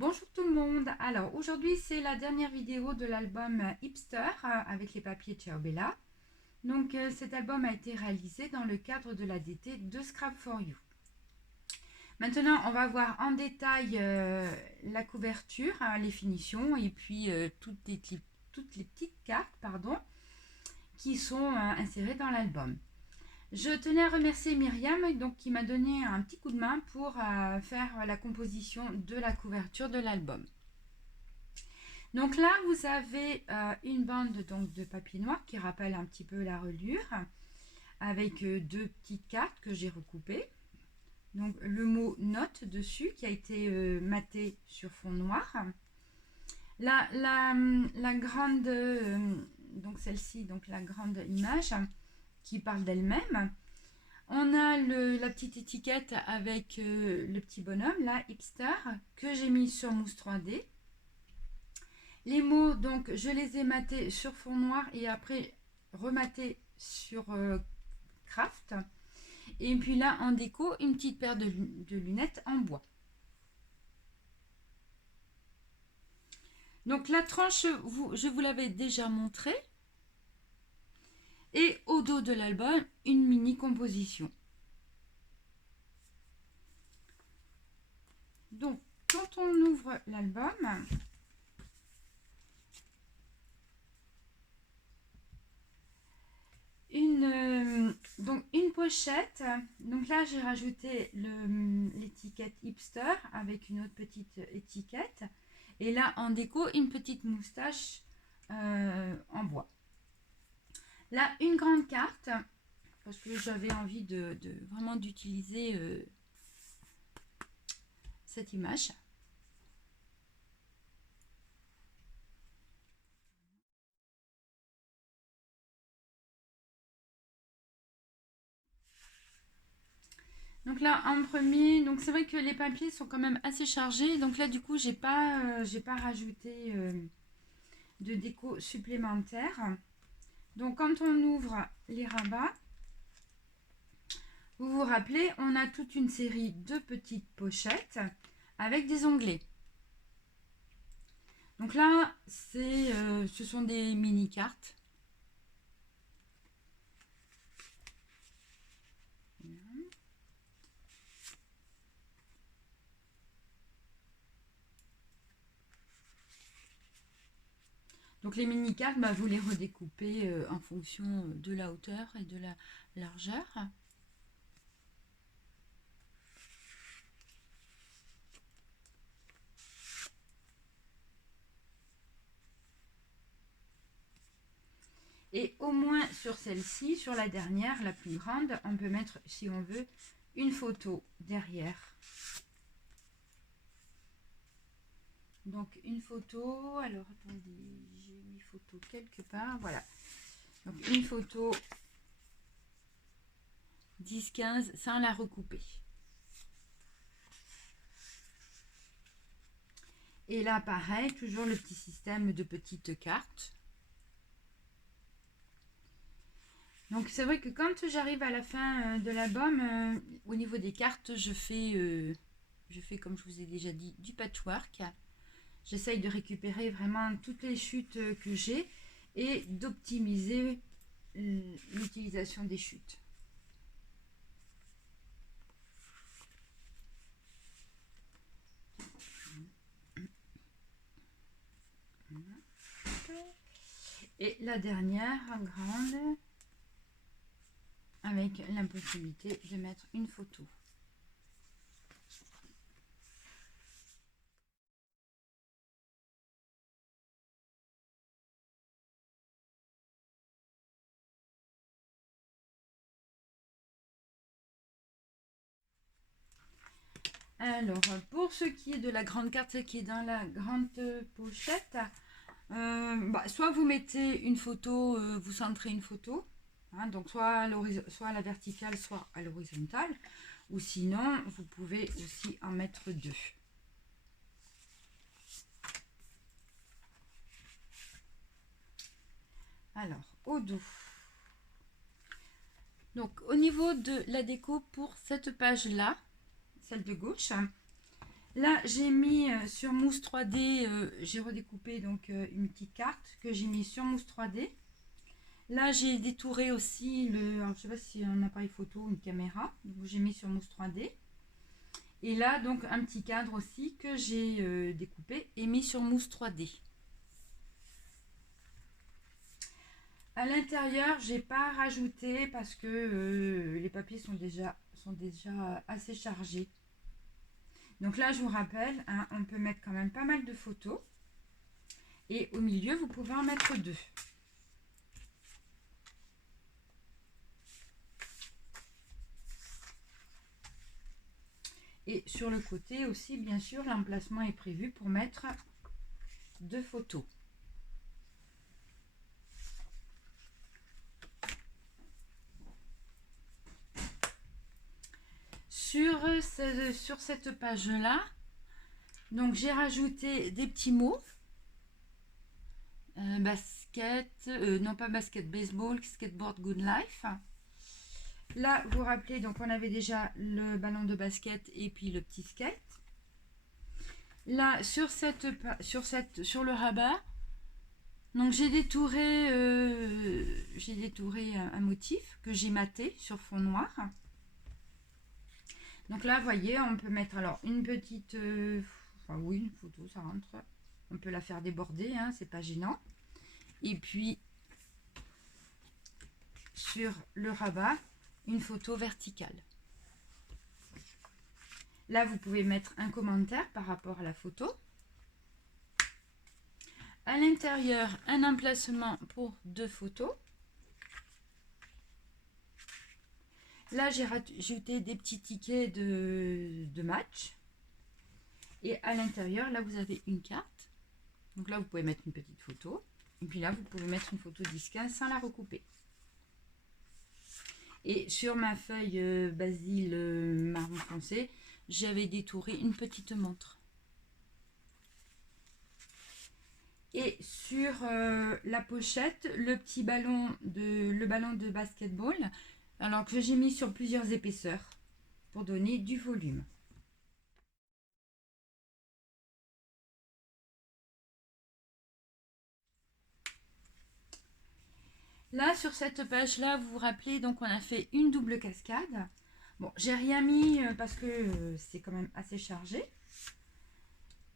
Bonjour tout le monde. Alors aujourd'hui c'est la dernière vidéo de l'album Hipster avec les papiers Ciao Bella. Donc cet album a été réalisé dans le cadre de l'ADT de Scrap for You. Maintenant on va voir en détail la couverture, les finitions et puis toutes les petites cartes qui sont insérées dans l'album. Je tenais à remercier Myriam donc, qui m'a donné un petit coup de main pour faire la composition de la couverture de l'album. Donc là, vous avez une bande donc, de papier noir qui rappelle un petit peu la reliure, avec deux petites cartes que j'ai recoupées. Donc le mot note dessus qui a été maté sur fond noir. La grande, donc celle-ci, donc la grande image qui parle d'elle-même. On a la petite étiquette avec le petit bonhomme, là, hipster, que j'ai mis sur mousse 3D. Les mots, donc, je les ai matés sur fond noir et après rematés sur craft. Et puis là, en déco, une petite paire de lunettes en bois. Donc la tranche, je vous l'avais déjà montré. Et au dos de l'album, une mini composition. Donc, quand on ouvre l'album, donc une pochette. Donc là, j'ai rajouté l'étiquette hipster avec une autre petite étiquette. Et là, en déco, une petite moustache en bois. Là, une grande carte, parce que j'avais envie vraiment d'utiliser cette image. Donc là, en premier, donc c'est vrai que les papiers sont quand même assez chargés. Donc là, du coup, j'ai pas rajouté de déco supplémentaire. Donc quand on ouvre les rabats, vous vous rappelez, on a toute une série de petites pochettes avec des onglets. Donc là, ce sont des mini-cartes. Donc les mini-cartes, vous les redécoupez en fonction de la hauteur et de la largeur. Et au moins sur celle-ci, sur la dernière, la plus grande, on peut mettre, si on veut, une photo derrière. Donc une photo, alors attendez, j'ai mis photo quelque part, voilà. Donc une photo 10-15 sans la recouper. Et là pareil, toujours le petit système de petites cartes. Donc c'est vrai que quand j'arrive à la fin de l'album, au niveau des cartes, je fais comme je vous ai déjà dit du patchwork. J'essaye de récupérer vraiment toutes les chutes que j'ai et d'optimiser l'utilisation des chutes. Et la dernière grande avec l'impossibilité de mettre une photo. Alors, pour ce qui est de la grande carte qui est dans la grande pochette, soit vous mettez une photo, vous centrez une photo, hein, donc soit à la verticale, soit à l'horizontale, ou sinon, vous pouvez aussi en mettre deux. Alors, au dos. Donc, au niveau de la déco pour cette page-là, celle de gauche, Là, j'ai mis sur mousse 3D, j'ai redécoupé donc une petite carte que j'ai mis sur mousse 3D. Là, j'ai détouré aussi alors, je sais pas si un appareil photo ou une caméra, donc j'ai mis sur mousse 3D. Et là, donc un petit cadre aussi que j'ai découpé et mis sur mousse 3D. À l'intérieur, j'ai pas rajouté parce que les papiers sont déjà assez chargés. Donc là, je vous rappelle, hein, on peut mettre quand même pas mal de photos. Et au milieu, vous pouvez en mettre 2. Et sur le côté aussi, bien sûr, l'emplacement est prévu pour mettre 2 photos. Sur cette page-là, donc j'ai rajouté des petits mots. Basket, non pas basket, baseball, skateboard, good life. Là, vous vous rappelez, donc on avait déjà le ballon de basket et puis le petit skate. Là, sur le rabat, donc j'ai détouré un motif que j'ai maté sur fond noir. Donc là, vous voyez, on peut mettre alors une petite, enfin oui, une photo, ça rentre. On peut la faire déborder, hein, c'est pas gênant. Et puis sur le rabat, une photo verticale. Là, vous pouvez mettre un commentaire par rapport à la photo. À l'intérieur, un emplacement pour 2 photos. Là, j'ai rajouté des petits tickets de match. Et à l'intérieur, là, vous avez une carte. Donc là, vous pouvez mettre une petite photo. Et puis là, vous pouvez mettre une photo 10-15 sans la recouper. Et sur ma feuille basil marron foncé, j'avais détouré une petite montre. Et sur la pochette, le ballon de basketball, alors que j'ai mis sur plusieurs épaisseurs pour donner du volume. Là, sur cette page-là, vous vous rappelez, donc on a fait une double cascade. Bon, j'ai rien mis parce que c'est quand même assez chargé.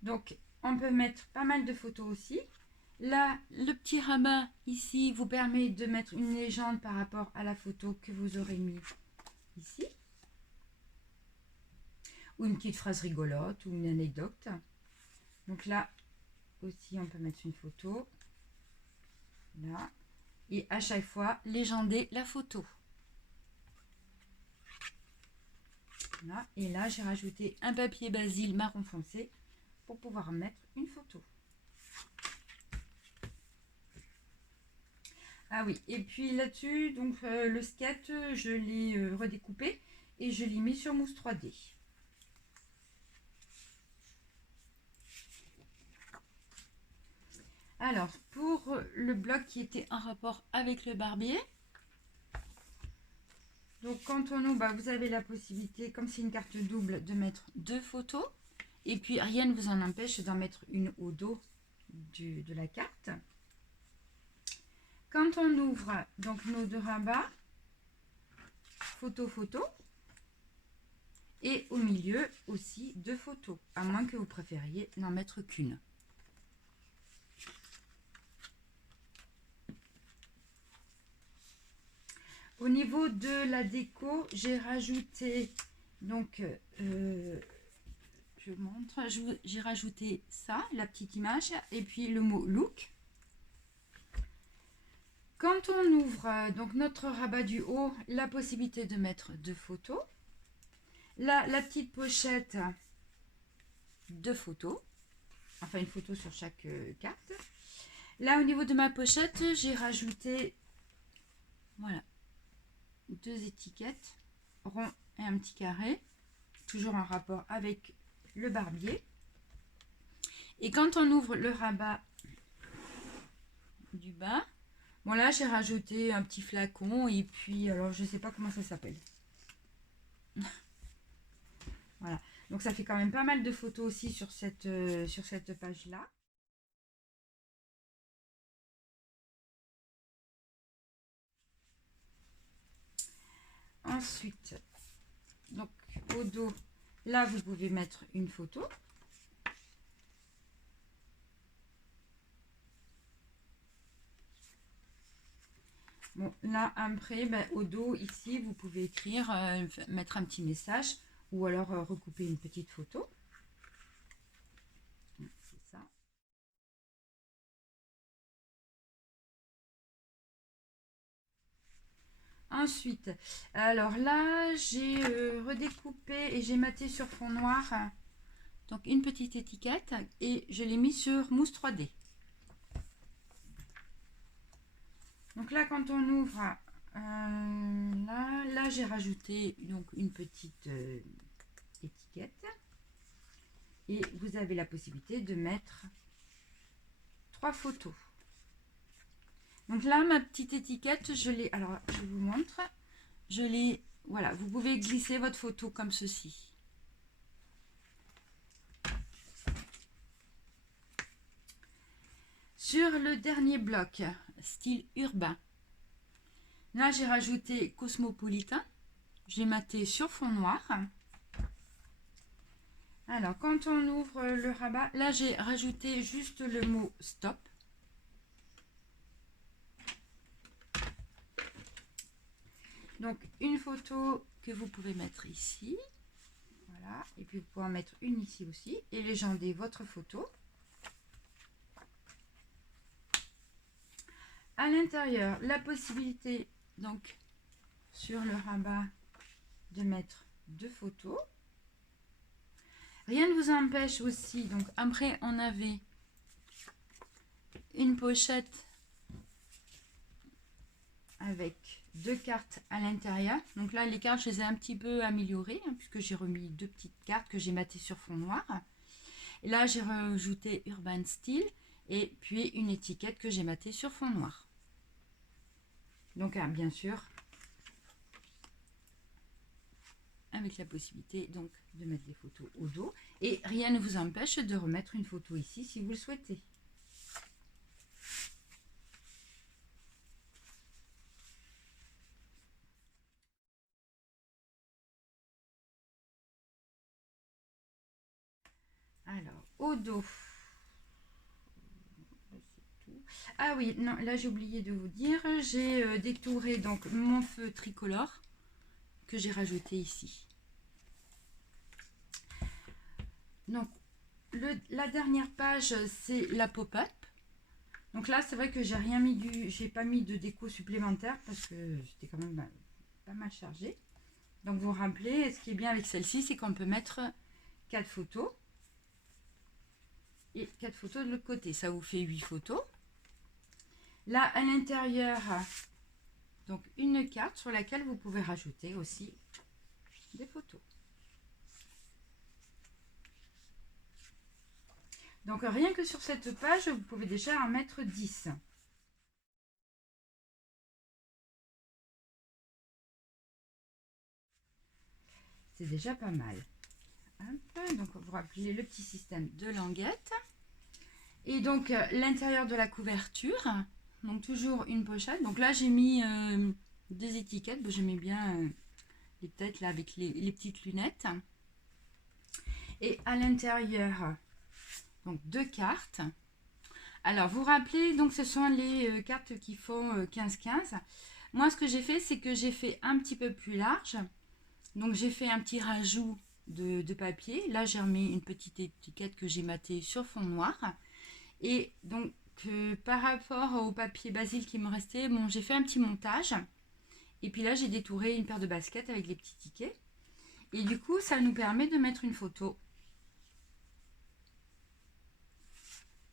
Donc, on peut mettre pas mal de photos aussi. Là, le petit rabat ici vous permet de mettre une légende par rapport à la photo que vous aurez mis ici. Ou une petite phrase rigolote ou une anecdote. Donc là aussi, on peut mettre une photo. Là. Et à chaque fois, légender la photo. Là. Et là, j'ai rajouté un papier basil marron foncé pour pouvoir mettre une photo. Ah oui, et puis là-dessus, donc le skate, je l'ai redécoupé et je l'ai mis sur mousse 3D. Alors, pour le bloc qui était en rapport avec le barbier, donc quand on ouvre, vous avez la possibilité, comme c'est une carte double, de mettre 2 photos. Et puis rien ne vous en empêche d'en mettre une au dos de la carte. Quand on ouvre donc nos 2 rabats, photo, photo. Et au milieu aussi 2 photos, à moins que vous préfériez n'en mettre qu'une. Au niveau de la déco, j'ai rajouté, donc, je vous montre, j'ai rajouté ça, la petite image, et puis le mot look. Quand on ouvre donc notre rabat du haut, la possibilité de mettre 2 photos. Là, la petite pochette, 2 photos, enfin une photo sur chaque carte. Là, au niveau de ma pochette, j'ai rajouté, voilà, 2 étiquettes, rond et un petit carré, toujours en rapport avec le barbier. Et quand on ouvre le rabat du bas, bon là j'ai rajouté un petit flacon et puis alors je sais pas comment ça s'appelle. Voilà, Donc ça fait quand même pas mal de photos aussi sur cette page-là. Ensuite, donc au dos, là vous pouvez mettre une photo. Bon, là après, ben, au dos ici, vous pouvez écrire, mettre un petit message ou alors recouper une petite photo. C'est ça. Ensuite, alors là, j'ai redécoupé et j'ai maté sur fond noir donc une petite étiquette et je l'ai mis sur mousse 3D. Donc là, quand on ouvre, là j'ai rajouté donc une petite étiquette et vous avez la possibilité de mettre 3 photos. Donc là, ma petite étiquette, je l'ai, alors je vous montre, je l'ai, voilà, vous pouvez glisser votre photo comme ceci. Sur le dernier bloc, style urbain, là j'ai rajouté cosmopolitain, j'ai maté sur fond noir. Alors quand on ouvre le rabat, là j'ai rajouté juste le mot stop. Donc une photo que vous pouvez mettre ici, voilà, et puis vous pouvez en mettre une ici aussi, et légender votre photo. À l'intérieur, la possibilité donc sur le rabat de mettre 2 photos. Rien ne vous empêche aussi, donc après on avait une pochette avec 2 cartes à l'intérieur. Donc là les cartes je les ai un petit peu améliorées puisque j'ai remis 2 petites cartes que j'ai matées sur fond noir. Et là j'ai rajouté Urban Style et puis une étiquette que j'ai matée sur fond noir. Donc bien sûr avec la possibilité donc de mettre des photos au dos et rien ne vous empêche de remettre une photo ici si vous le souhaitez. Alors au dos, ah oui, non, là j'ai oublié de vous dire, j'ai détouré donc mon feu tricolore que j'ai rajouté ici. Donc la dernière page c'est la pop-up. Donc là c'est vrai que j'ai pas mis de déco supplémentaire parce que c'était quand même pas mal chargé. Donc vous vous rappelez, ce qui est bien avec celle-ci, c'est qu'on peut mettre 4 photos et 4 photos de l'autre côté. Ça vous fait 8 photos. Là à l'intérieur, donc une carte sur laquelle vous pouvez rajouter aussi des photos. Donc rien que sur cette page, vous pouvez déjà en mettre 10. C'est déjà pas mal. Hop, donc vous rappelez le petit système de languette. Et donc l'intérieur de la couverture, donc toujours une pochette. Donc là j'ai mis 2 étiquettes, bon, j'aimais bien les têtes là avec les petites lunettes. Et à l'intérieur, donc 2 cartes. Alors vous rappelez, donc ce sont les cartes qui font 15-15. Moi ce que j'ai fait, c'est que j'ai fait un petit peu plus large. Donc j'ai fait un petit rajout de papier. Là j'ai remis une petite étiquette que j'ai matée sur fond noir. Et donc par rapport au papier basil qui me restait, bon, j'ai fait un petit montage. Et puis là j'ai détouré une paire de baskets avec les petits tickets. Et du coup ça nous permet de mettre une photo.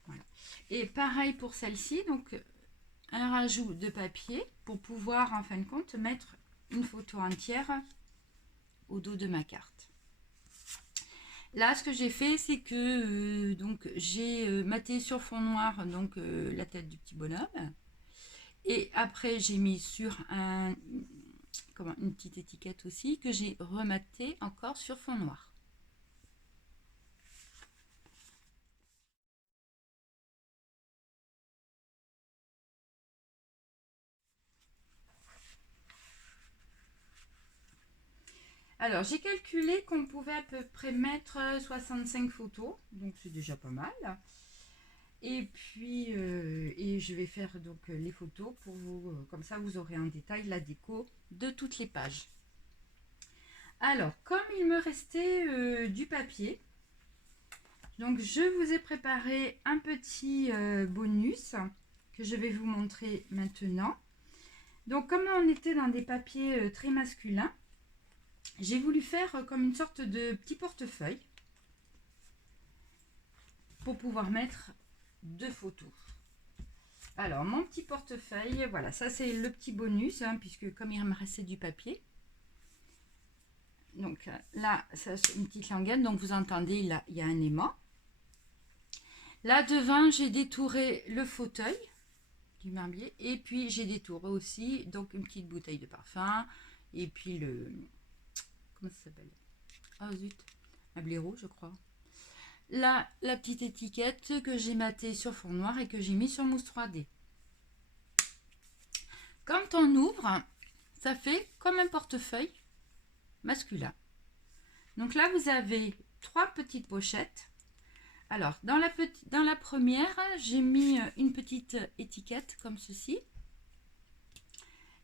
Voilà. Et pareil pour celle-ci, donc un rajout de papier pour pouvoir en fin de compte mettre une photo entière au dos de ma carte. Là ce que j'ai fait, c'est que donc j'ai maté sur fond noir donc la tête du petit bonhomme et après j'ai mis sur une petite étiquette aussi que j'ai rematé encore sur fond noir. Alors, j'ai calculé qu'on pouvait à peu près mettre 65 photos, donc c'est déjà pas mal. Et puis, et je vais faire donc les photos pour vous, comme ça vous aurez en détail la déco de toutes les pages. Alors, comme il me restait du papier, donc je vous ai préparé un petit bonus que je vais vous montrer maintenant. Donc, comme on était dans des papiers très masculins, j'ai voulu faire comme une sorte de petit portefeuille pour pouvoir mettre 2 photos. Alors, mon petit portefeuille, voilà, ça c'est le petit bonus, hein, puisque comme il me restait du papier. Donc là, c'est une petite languette, donc vous entendez, là, il y a un aimant. Là devant, j'ai détouré le fauteuil du barbier, et puis j'ai détouré aussi donc une petite bouteille de parfum, et puis le... Comment ça s'appelle? Oh zut, un blaireau, je crois. Là, la petite étiquette que j'ai matée sur fond noir et que j'ai mis sur mousse 3D. Quand on ouvre, ça fait comme un portefeuille masculin. Donc là, vous avez 3 petites pochettes. Alors, dans la première, j'ai mis une petite étiquette comme ceci.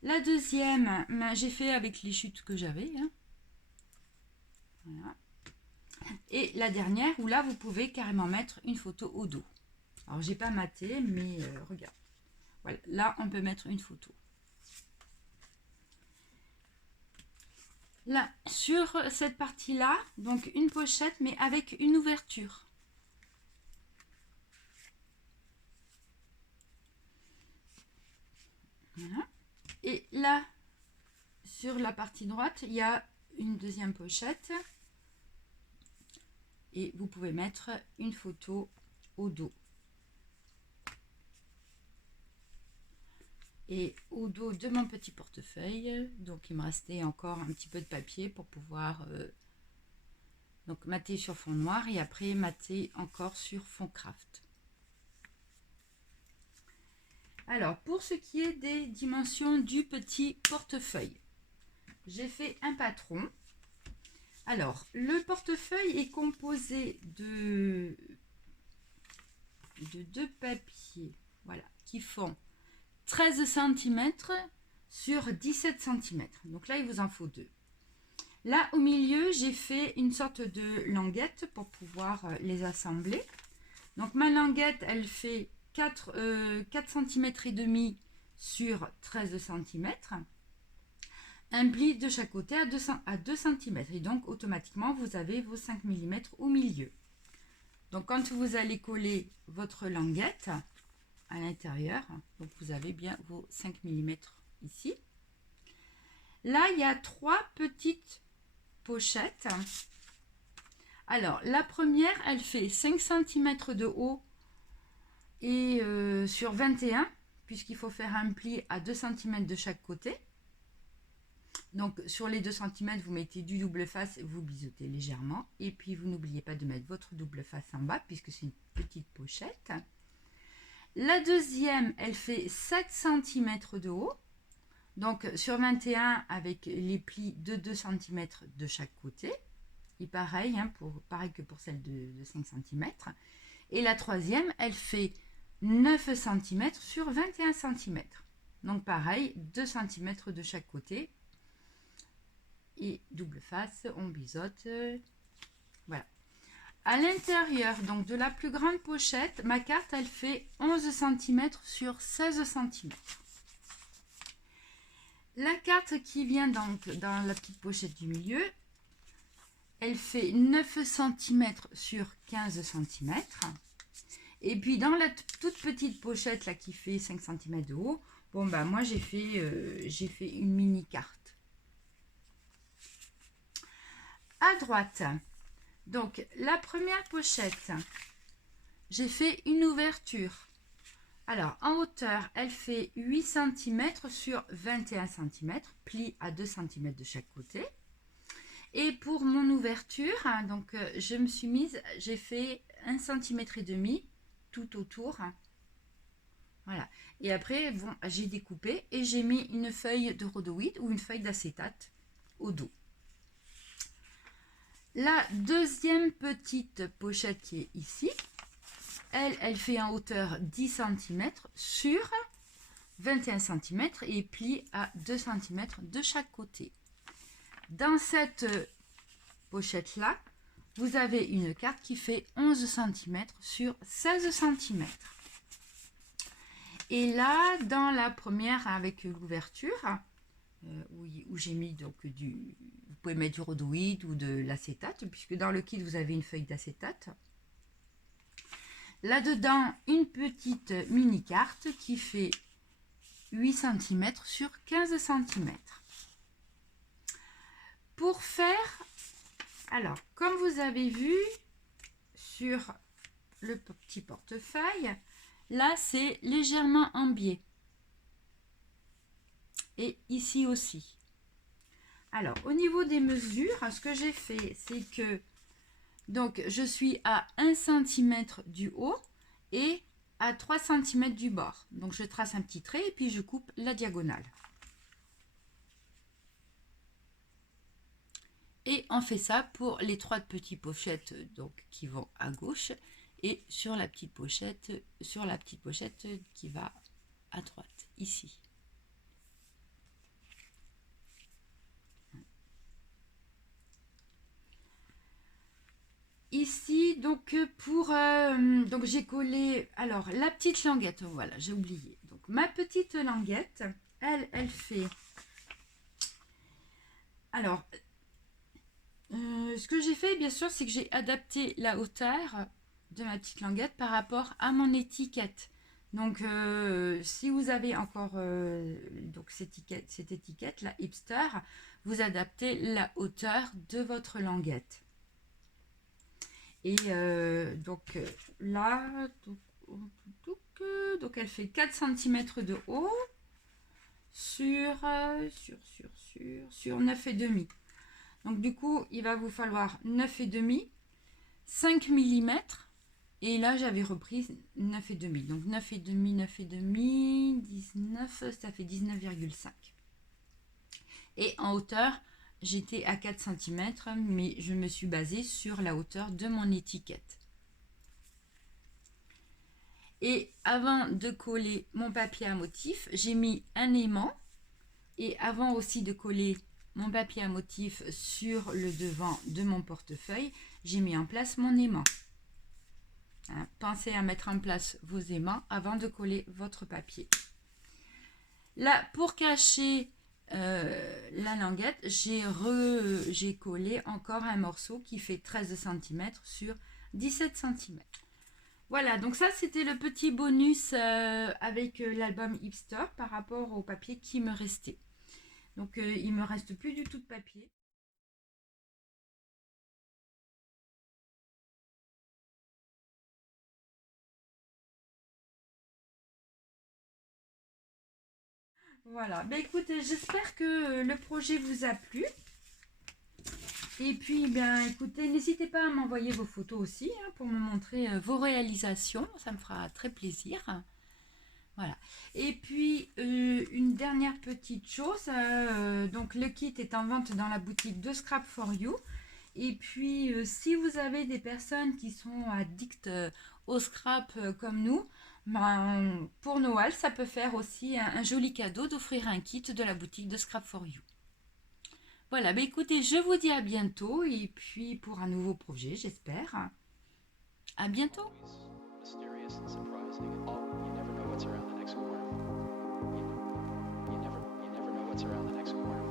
La deuxième, j'ai fait avec les chutes que j'avais. Hein. Voilà. Et la dernière, où là, vous pouvez carrément mettre une photo au dos. Alors, j'ai pas maté, mais regarde. Voilà, là, on peut mettre une photo. Là, sur cette partie-là, donc une pochette, mais avec une ouverture. Voilà. Et là, sur la partie droite, il y a une deuxième pochette. Et vous pouvez mettre une photo au dos. Et au dos de mon petit portefeuille, donc il me restait encore un petit peu de papier pour pouvoir donc mater sur fond noir et après mater encore sur fond craft. Alors, pour ce qui est des dimensions du petit portefeuille, j'ai fait un patron. Alors, le portefeuille est composé de 2 papiers, voilà, qui font 13 cm sur 17 cm. Donc là, il vous en faut 2. Là, au milieu, j'ai fait une sorte de languette pour pouvoir les assembler. Donc ma languette, elle fait 4 cm et demi sur 13 cm. Un pli de chaque côté à 2 cm. Et donc, automatiquement, vous avez vos 5 mm au milieu. Donc, quand vous allez coller votre languette à l'intérieur, donc vous avez bien vos 5 mm ici. Là, il y a 3 petites pochettes. Alors, la première, elle fait 5 cm de haut et sur 21, puisqu'il faut faire un pli à 2 cm de chaque côté. Donc, sur les 2 cm, vous mettez du double face, vous biseautez légèrement. Et puis, vous n'oubliez pas de mettre votre double face en bas, puisque c'est une petite pochette. La deuxième, elle fait 7 cm de haut. Donc, sur 21, avec les plis de 2 cm de chaque côté. Et pareil, hein, pareil que pour celle de 5 cm. Et la troisième, elle fait 9 cm sur 21 cm. Donc, pareil, 2 cm de chaque côté. Et double face, on biseaute. Voilà. À l'intérieur donc de la plus grande pochette, ma carte elle fait 11 cm sur 16 cm. La carte qui vient donc dans la petite pochette du milieu, elle fait 9 cm sur 15 cm. Et puis dans la toute petite pochette là qui fait 5 cm de haut, bon bah moi j'ai fait une mini carte. À droite, donc la première pochette, j'ai fait une ouverture. Alors en hauteur, elle fait 8 cm sur 21 cm, pli à 2 cm de chaque côté. Et pour mon ouverture, donc je me suis mise, j'ai fait 1 cm et demi tout autour. Voilà. Et après, bon, j'ai découpé et j'ai mis une feuille de rhodoïde ou une feuille d'acétate au dos. La deuxième petite pochette qui est ici, elle fait en hauteur 10 cm sur 21 cm et plie à 2 cm de chaque côté. Dans cette pochette-là, vous avez une carte qui fait 11 cm sur 16 cm. Et là, dans la première avec l'ouverture, où j'ai mis donc vous pouvez mettre du rhodoïde ou de l'acétate, puisque dans le kit vous avez une feuille d'acétate. Là-dedans, une petite mini carte qui fait 8 cm sur 15 cm. Pour faire, alors comme vous avez vu sur le petit portefeuille, là c'est légèrement en biais. Et ici aussi. Alors, au niveau des mesures, ce que j'ai fait, c'est que donc je suis à 1 cm du haut et à 3 cm du bord. Donc, je trace un petit trait et puis je coupe la diagonale. Et on fait ça pour les 3 petites pochettes donc, qui vont à gauche et sur la petite pochette qui va à droite, ici. Ici, donc donc j'ai collé, alors la petite languette, voilà, j'ai oublié. Donc ma petite languette, elle fait, alors, ce que j'ai fait, bien sûr, c'est que j'ai adapté la hauteur de ma petite languette par rapport à mon étiquette. Donc, si vous avez encore donc cette étiquette, la hipster, vous adaptez la hauteur de votre languette. Et donc là, donc elle fait 4 cm de haut sur 9,5. Donc du coup, il va vous falloir 9,5, 5 mm. Et là, j'avais repris 9,5. Donc 9,5, 19, ça fait 19,5. Et en hauteur, j'étais à 4 cm, mais je me suis basée sur la hauteur de mon étiquette. Et avant de coller mon papier à motif, j'ai mis un aimant. Et avant aussi de coller mon papier à motif sur le devant de mon portefeuille, j'ai mis en place mon aimant. Hein, pensez à mettre en place vos aimants avant de coller votre papier. Là, pour cacher la languette, j'ai collé encore un morceau qui fait 13 cm sur 17 cm. Voilà, donc ça c'était le petit bonus avec l'album Hipster par rapport au papier qui me restait. Donc il me reste plus du tout de papier. Voilà, ben écoutez, j'espère que le projet vous a plu. Et puis, ben écoutez, n'hésitez pas à m'envoyer vos photos aussi hein, pour me montrer vos réalisations. Ça me fera très plaisir. Voilà. Et puis, une dernière petite chose. Donc, le kit est en vente dans la boutique de Scrap for You. Et puis, si vous avez des personnes qui sont addictes au scrap comme nous, ben, pour Noël, ça peut faire aussi un joli cadeau d'offrir un kit de la boutique de Scrap for You. Voilà, bah écoutez, je vous dis à bientôt et puis pour un nouveau projet, j'espère. À bientôt. Around the next corner.